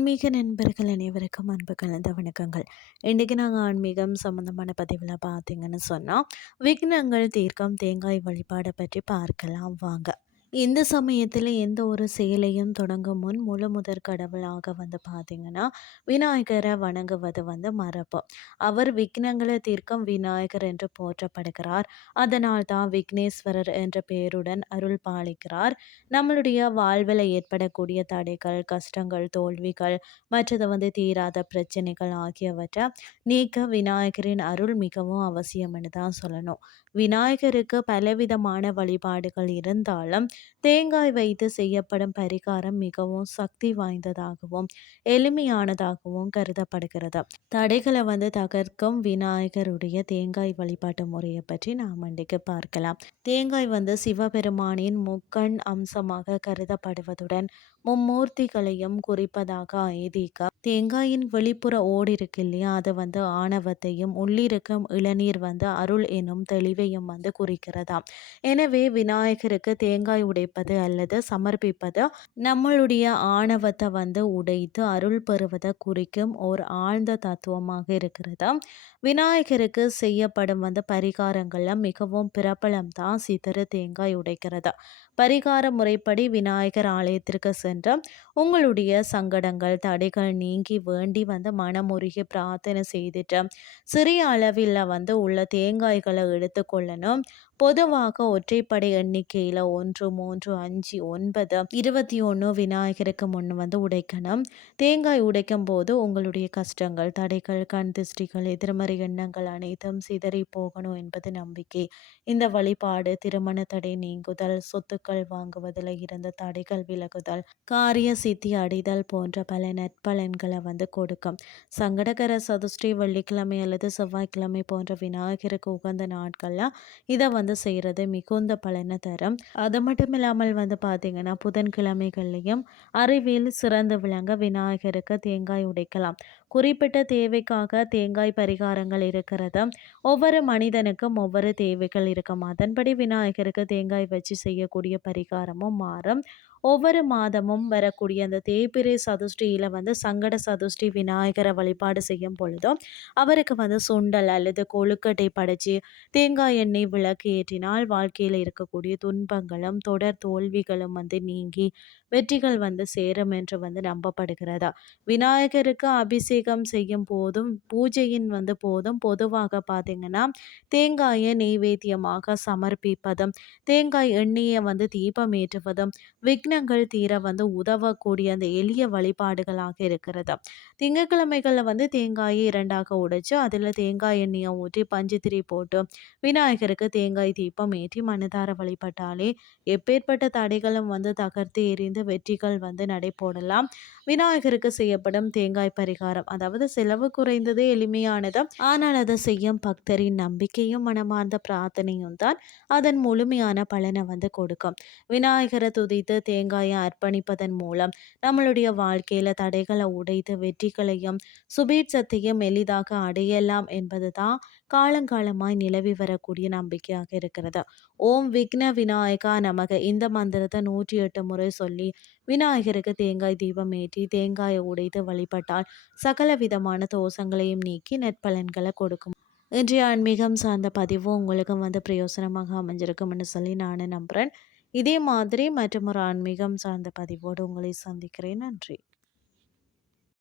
ஆன்மீக நண்பர்கள் அனைவருக்கும் அன்பு கலந்த வணக்கங்கள். இன்றைக்கி நாங்கள் ஆன்மீகம் சம்மந்தமான பதிவில் பார்த்தீங்கன்னு சொன்னால் விக்னங்கள் தீர்க்கம் தேங்காய் வழிபாடை பற்றி பார்க்கலாம். வாங்க. இந்த சமயத்தில் எந்த ஒரு செயலையும் தொடங்கும் முன் முழு முதற் கடவுளாக வந்து பார்த்திங்கன்னா விநாயகரை வணங்குவது வந்து மரபு. அவர் விக்னங்களை தீர்க்கும் விநாயகர் என்று போற்றப்படுகிறார். அதனால் தான் விக்னேஸ்வரர் என்ற பெயருடன் அருள் பாலிக்கிறார். நம்மளுடைய வாழ்வில் ஏற்படக்கூடிய தடைகள் கஷ்டங்கள் தோல்விகள் மற்றது வந்து தீராத பிரச்சனைகள் ஆகியவற்றை நீக்க விநாயகரின் அருள் மிகவும் அவசியம்னு தான் சொல்லணும். விநாயகருக்கு பலவிதமான வழிபாடுகள் இருந்தாலும் தேங்காய் வைத்து செய்யப்படும் பரிகாரம் மிகவும் சக்தி வாய்ந்ததாகவும் எளிமையானதாகவும் கருதப்படுகிறது. தடைகளை வந்து தகர்க்கும் விநாயகருடைய தேங்காய் வழிபாட்டு முறையை பற்றி நாம் இன்றைக்கு பார்க்கலாம். தேங்காய் வந்து சிவபெருமானின் முக்கண் அம்சமாக கருதப்படுவதுடன் மும்மூர்த்திகளையும் குறிப்பதாக ஐதீக தேங்காயின் வெளிப்புற ஓடு இருக்கு இல்லையா? அது வந்து ஆணவத்தையும் உள்ளிருக்கும் இளநீர் வந்து அருள் எனும் தெளிவையும் வந்து குறிக்கிறதாம். எனவே விநாயகருக்கு தேங்காய் உடைப்பது அல்லது சமர்ப்பிப்பது. நம்மளுடைய ஆணவத்தை வந்து உடைத்து அருள் பெறுவதை குறிக்கும் ஒரு ஆழ்ந்த தத்துவமாக இருக்கிறது. விநாயகருக்கு செய்யப்படும் வந்து பரிகாரங்களில் மிகவும் பிரபலம் தான் சித்திர தேங்காய் உடைக்கிறது. பரிகார முறைப்படி விநாயகர் ஆலயத்திற்கு சென்று உங்களுடைய சங்கடங்கள் தடைகள் நீங்கி வேண்டி வந்து மனமுருகி பிரார்த்தனை செய்துட்டு சிறிய அளவில் வந்து உள்ள தேங்காய்களை எடுத்துக்கொள்ளணும் பொதுவாக ஒற்றைப்படை எண்ணிக்கையில் ஒன்று மூன்று அஞ்சு ஒன்பது இருபத்தி ஒன்று விநாயகருக்கு முன் வந்து உடைக்கணும். தேங்காய் உடைக்கும் போது உங்களுடைய கஷ்டங்கள் தடைகள் கண் திருஷ்டிகள் எதிர்மறை எண்ணங்கள் அனைத்தும் சிதறி போகணும் என்பது நம்பிக்கை. இந்த வழிபாடு திருமண தடை நீங்குதல் சொத்துக்கள் வாங்குவதில் இருந்த தடைகள் விலகுதல் காரிய சித்தி அடைதல் போன்ற பல நற்பலன்களை வந்து கொடுக்கும். சங்கடகர சதுஷ்டி வெள்ளிக்கிழமை அல்லது செவ்வாய்க்கிழமை போன்ற விநாயகருக்கு உகந்த நாட்களில் இதை வந்து வந்து செய்கிறது மிகுந்த பலனை தரும். அது மட்டும் இல்லாமல் வந்து பார்த்திங்கன்னா புதன்கிழமைகள்லையும் அறிவியல் சிறந்து விளங்க விநாயகருக்கு தேங்காய் உடைக்கலாம். குறிப்பிட்ட தேவைக்காக தேங்காய் பரிகாரங்கள் இருக்கிறது. ஒவ்வொரு மனிதனுக்கும் ஒவ்வொரு தேவைகள் இருக்கும். அதன்படி விநாயகருக்கு தேங்காய் வச்சு செய்யக்கூடிய பரிகாரமும் மாறும். ஒவ்வொரு மாதமும் வரக்கூடிய அந்த தேய்பிரை சதுஷ்டியில் வந்து சங்கட சதுஷ்டி விநாயகரை வழிபாடு செய்யும் பொழுதும் அவருக்கு வந்து சுண்டல் அல்லது கொழுக்கட்டை படைச்சி தேங்காய் எண்ணெய் விளக்கு ஏற்றினால் வாழ்க்கையில் இருக்கக்கூடிய துன்பங்களும் தொடர் தோல்விகளும் வந்து நீங்கி வெற்றிகள் வந்து சேரும் என்று வந்து நம்பப்படுகிறதா? விநாயகருக்கு அபிஷேகம் செய்யும் போதும் பூஜையின் வந்து போதும் பொதுவாக பார்த்தீங்கன்னா தேங்காயை நெய்வேத்தியமாக சமர்ப்பிப்பதும் தேங்காய் எண்ணெயை வந்து தீபம் ஏற்றுவதும் விக்ன விக்னங்கள் தீர வந்து உதவக்கூடிய அந்த எளிய வழிபாடுகளாக இருக்கிறது. திங்கக்கிழமைகளில் வந்து தேங்காயை இரண்டாக உடைச்சு அதில் தேங்காய் எண்ணெயை ஊற்றி பஞ்சுத்திரி போட்டு விநாயகருக்கு தேங்காய் தீபம் ஏற்றி மனதார வழிபட்டாலே எப்பேற்பட்ட தடைகளும் வந்து தகர்த்து எரிந்து வெற்றிகள் வந்து நடைபோடலாம். விநாயகருக்கு செய்யப்படும் தேங்காய் பரிகாரம் அதாவது செலவு குறைந்தது எளிமையானது ஆனால் அதை செய்யும் பக்தரின் நம்பிக்கையும் மனமார்ந்த பிரார்த்தனையும் தான் அதன் முழுமையான பலனை வந்து கொடுக்கும். விநாயகரை துதித்து தே தேங்காயை அர்ப்பணிப்பதன் மூலம் நம்மளுடைய வாழ்க்கையில் தடைகளை உடைத்து வெற்றிகளையும் சுபீட்சத்தையும் எளிதாக அடையலாம் என்பது தான் காலங்காலமாய் நிலவி வரக்கூடிய நம்பிக்கையாக இருக்கிறது. ஓம் விக்ன விநாயகா நமக. இந்த மந்திரத்தை நூற்றி எட்டு முறை சொல்லி விநாயகருக்கு தேங்காய் தீபம் ஏற்றி தேங்காயை உடைத்து வழிபட்டால் சகல விதமான தோஷங்களையும் நீக்கி நெற்பலன்களை கொடுக்கும். இன்றைய ஆன்மீகம் சார்ந்த பதிவு உங்களுக்கும் வந்து பிரயோசனமாக அமைஞ்சிருக்கும்னு சொல்லி நான் நம்புகிறேன் இதே மாதிரி மற்றும் ஒரு ஆன்மீகம் சார்ந்த பதிவோடு உங்களை சந்திக்கிறேன். நன்றி.